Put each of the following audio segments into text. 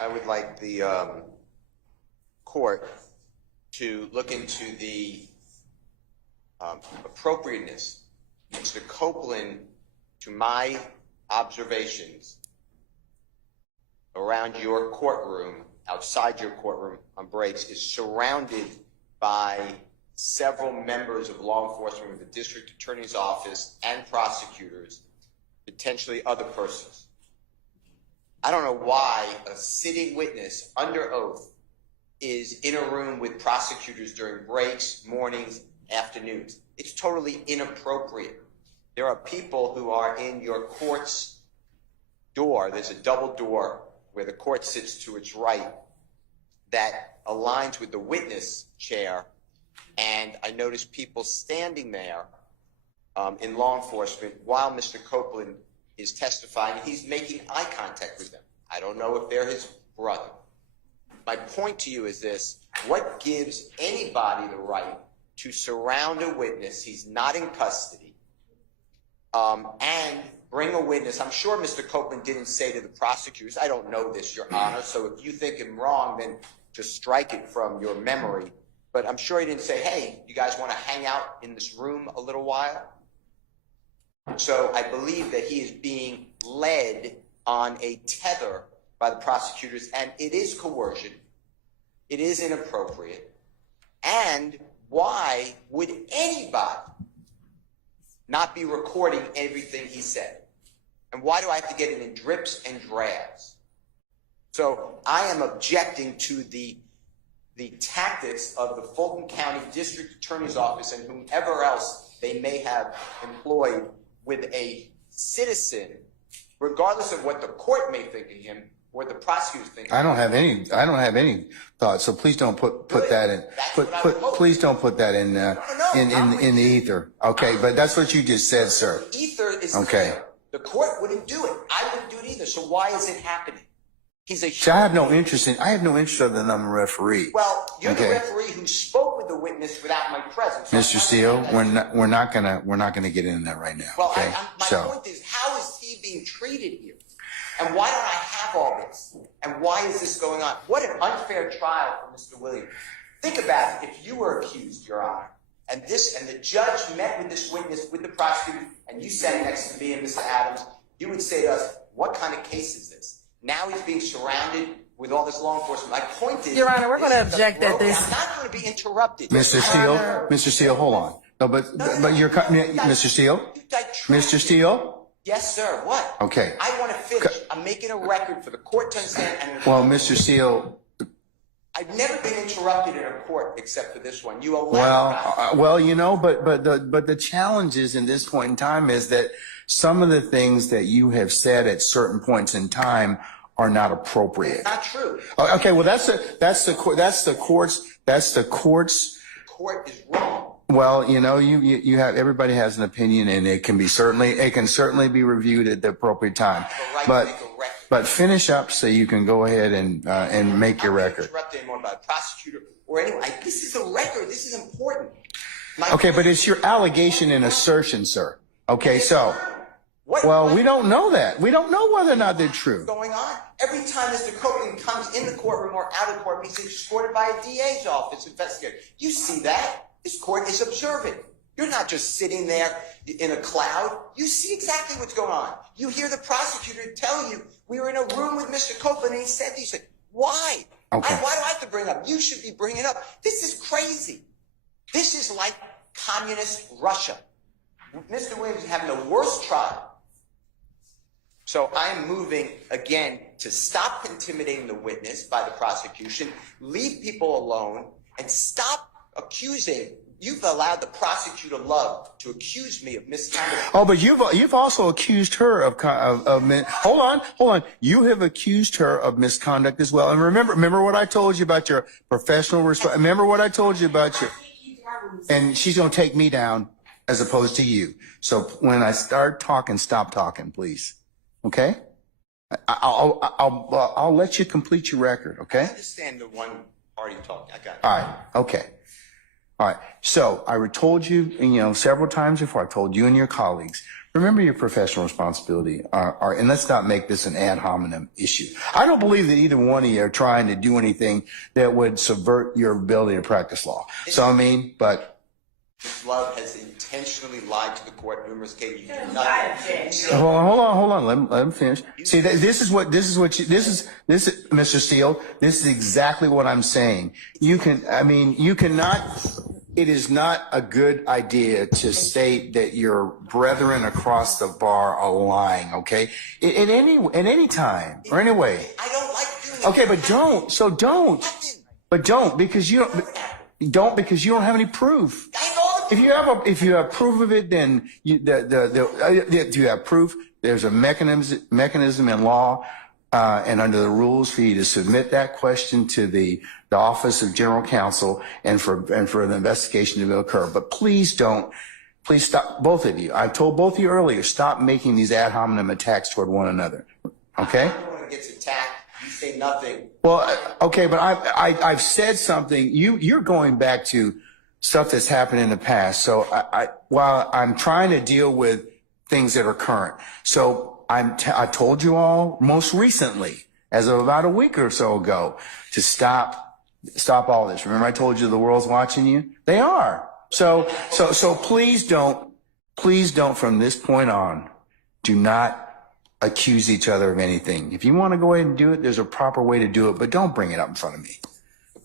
I would like the court to look into the appropriateness. Mr. Copeland, to my observations around your courtroom, outside your courtroom on breaks, is surrounded by several members of law enforcement with the district attorney's office and prosecutors, potentially other persons. I don't know why a sitting witness under oath is in a room with prosecutors during breaks, mornings, afternoons. It's totally inappropriate. There are people who are in your court's door. There's a double door where the court sits to its right that aligns with the witness chair. And I noticed people standing there in law enforcement while Mr. Copeland is testifying. He's making eye contact with them. I don't know if they're his brother. My point to you is this: what gives anybody the right to surround a witness? He's not in custody, and bring a witness. I'm sure Mr. Copeland didn't say to the prosecutors, I don't know this, Your Honor, so if you think I'm wrong, then just strike it from your memory. But I'm sure he didn't say, hey, you guys want to hang out in this room a little while? So I believe that he is being led on a tether by the prosecutors, and it is coercion. It is inappropriate. And why would anybody not be recording everything he said? And why do I have to get it in drips and drabs? So I am objecting to the tactics of the Fulton County District Attorney's Office and whomever else they may have employed with a citizen, regardless of what the court may think of him or the prosecutors think. I don't have any thoughts. So please don't put that in. Please don't put that in in the ether. Okay, but that's what you just said, sir. Ether is okay. Clear. The court wouldn't do it. I wouldn't do it either. So why is it happening? He's a. So I have no interest other than I'm a referee. Well, you're the referee who spoke with the witness without my presence. Mr. Steele, we're not gonna get into that right now. Well, okay? my point is, how is he being treated here? And why don't I have all this? And why is this going on? What an unfair trial for Mr. Williams. Think about it. If you were accused, Your Honor, and the judge met with this witness, with the prosecutor, and you sat next to me and Mr. Adams, you would say to us, what kind of case is this? Now he's being surrounded with all this law enforcement. My point is, Your Honor, we're going to object that this. I'm not going to be interrupted. Mr. Steele, hold on. No, but you're Mr. Steele? Mr. Steele? Yes, sir. What? Okay. I want to finish. I'm making a record for the court to understand. Well, Mr. Steele. I've never been interrupted in a court except for this one. You allow. Well, you know, but the challenges in this point in time is that some of the things that you have said at certain points in time are not appropriate. It's not true. Okay, well that's the court's. The court is wrong. Well, you know, you have, everybody has an opinion, and it can certainly be reviewed at the appropriate time. But finish up so you can go ahead and make your record. I'm not interrupting anymore about a prosecutor or anyone. This is a record. This is important. Okay, but it's your allegation and assertion, sir. Okay, so. Well, we don't know that. We don't know whether or not they're true. What's going on? Every time Mr. Copeland comes in the courtroom or out of the courtroom, he's escorted by a DA's office investigator. You see that? This court is observant. You're not just sitting there in a cloud. You see exactly what's going on. You hear the prosecutor tell you, we were in a room with Mr. Copeland, and he said, why? Okay. Why do I have to bring it up? You should be bringing it up. This is crazy. This is like communist Russia. Mr. Williams is having the worst trial. So I am moving, again, to stop intimidating the witness by the prosecution, leave people alone, and stop accusing. You've allowed the prosecutor Love to accuse me of misconduct. Oh, but you've also accused her of hold on. You have accused her of misconduct as well. And remember what I told you about your professional responsibility. Remember what I told you about your. And she's going to take me down as opposed to you. So when I start talking, stop talking, please. Okay? I'll let you complete your record. Okay? I understand the one party talking. I got it. All right. Okay. All right. So I told you, several times before, I told you and your colleagues, Remember your professional responsibility, and let's not make this an ad hominem issue. I don't believe that either one of you are trying to do anything that would subvert your ability to practice law. So I mean, but Ms. Love has intentionally lied to the court numerous cases. You do not. hold on. Let him finish. See, this is Mr. Steele. This is exactly what I'm saying. You cannot. It is not a good idea to state that your brethren across the bar are lying, okay? At any time or any way. I don't like doing it. Okay, but don't. So don't. But don't because you don't have any proof. If you have proof of it, then if you have proof, there's a mechanism in law and under the rules for you to submit that question to the Office of General Counsel and for the investigation to occur. But please stop, both of you. I told both of you earlier, stop making these ad hominem attacks toward one another. Okay? Everyone gets attacked. You say nothing. Well, okay, but I've said something. You're going back to stuff that's happened in the past. So while I'm trying to deal with things that are current. So I told you all most recently, as of about a week or so ago, to stop all this. Remember I told you the world's watching you? They are. So please don't from this point on, do not accuse each other of anything. If you want to go ahead and do it, there's a proper way to do it, but don't bring it up in front of me.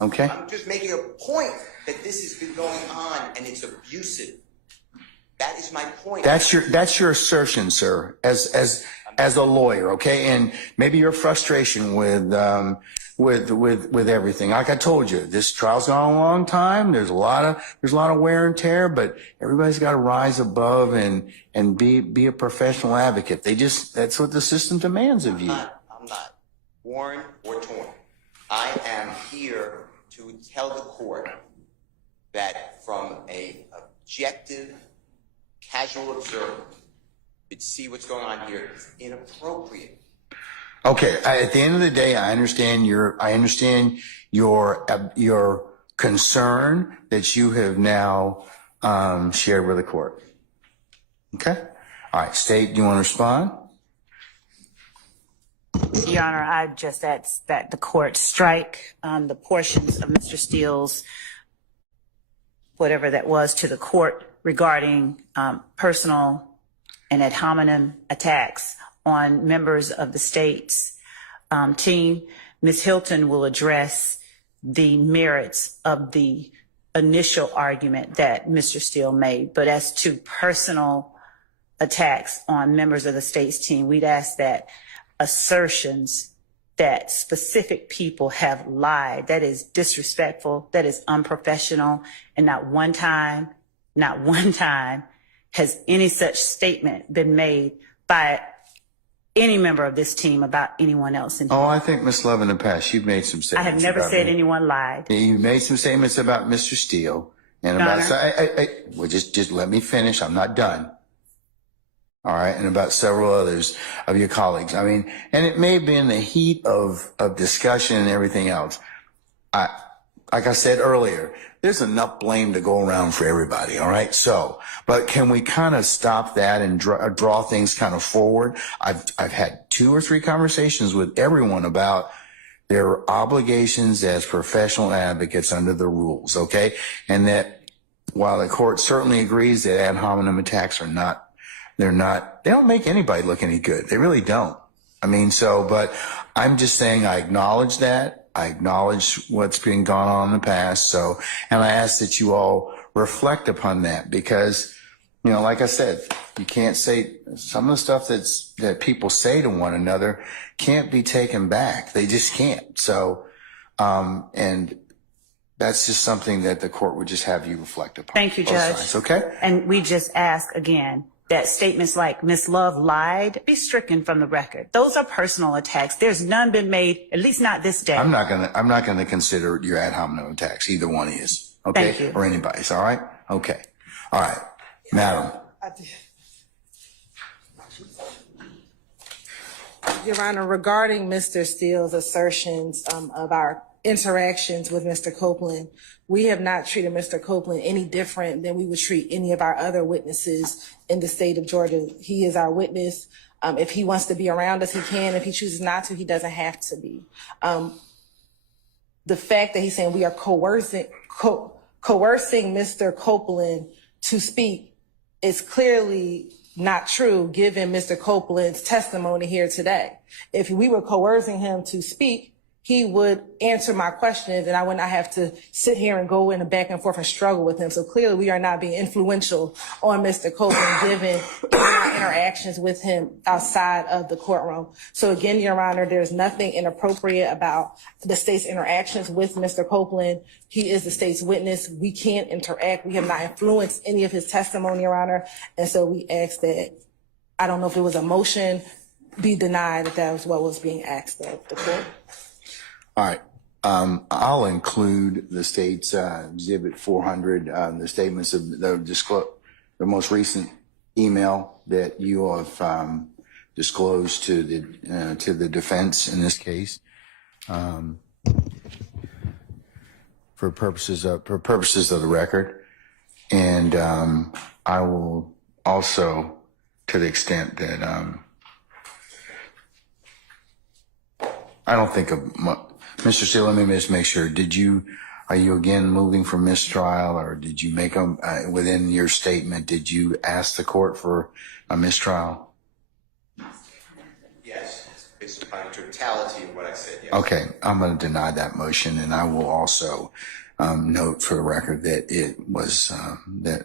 Okay? I'm just making a point that this has been going on and it's abusive. That is my point. That's your assertion, sir, as a lawyer, okay? And maybe your frustration with everything. Like I told you, this trial's gone a long time. There's a lot of wear and tear, but everybody's got to rise above and be a professional advocate. That's what the system demands of you. I'm not worn or torn. I am here to tell the court that from a objective, casual observer, you'd see what's going on here. It's inappropriate. Okay. At the end of the day, I understand your concern that you have now shared with the court. Okay. All right. State, do you want to respond? Your Honor, I just ask that the court strike the portions of Mr. Steele's whatever that was to the court regarding personal and ad hominem attacks on members of the state's team. Ms. Hilton will address the merits of the initial argument that Mr. Steele made. But as to personal attacks on members of the state's team, we'd ask that assertions that specific people have lied, that is disrespectful, that is unprofessional, and not one time has any such statement been made by any member of this team about anyone else. Oh, I think, Ms. Love, in the past, you've made some statements. I have never said anyone lied. You made some statements about Mr. Steele and about, well, just let me finish. I'm not done. All right. And about several others of your colleagues. I mean, and it may have been the heat of discussion and everything else. Like I said earlier, there's enough blame to go around for everybody. All right. So, but can we kind of stop that and draw things kind of forward? I've had 2 or 3 conversations with everyone about their obligations as professional advocates under the rules. Okay. And that while the court certainly agrees that ad hominem attacks are not, they don't make anybody look any good. They really don't. I mean, but I'm just saying I acknowledge that. I acknowledge what's been gone on in the past. So, and I ask that you all reflect upon that because, like I said, you can't say some of the stuff that people say to one another can't be taken back. They just can't. So, and that's just something that the court would just have you reflect upon. Thank you, Judge. Sides, okay? And we just ask again that statements like Ms. Love lied be stricken from the record. Those are personal attacks. There's none been made, at least not this day. I'm not gonna consider your ad hominem attacks. Either one of you. Okay? Thank you. Or anybody's. All right? Okay. All right. Madam. Your Honor, regarding Mr. Steele's assertions of our interactions with Mr. Copeland, we have not treated Mr. Copeland any different than we would treat any of our other witnesses in the state of Georgia. He is our witness. If he wants to be around us, he can. If he chooses not to, he doesn't have to be. The fact that he's saying we are coercing Mr. Copeland to speak is clearly not true, given Mr. Copeland's testimony here today. If we were coercing him to speak, he would answer my questions and I would not have to sit here and go in a back and forth and struggle with him. So clearly we are not being influential on Mr. Copeland given our interactions with him outside of the courtroom. So again, Your Honor, there's nothing inappropriate about the state's interactions with Mr. Copeland. He is the state's witness. We can't interact. We have not influenced any of his testimony, Your Honor. And so we ask that, I don't know if it was a motion, be denied if that was what was being asked of the court. All right. I'll include the state's Exhibit 400, the statements of the most recent email that you have disclosed to the defense in this case, for purposes of the record, and I will also, to the extent that I don't think of Mr. Steele, let me just make sure. Are you again moving for mistrial, or did you make within your statement, did you ask the court for a mistrial? Yes, based upon totality of what I said, yes. Okay, I'm going to deny that motion, and I will also note for the record that it was, that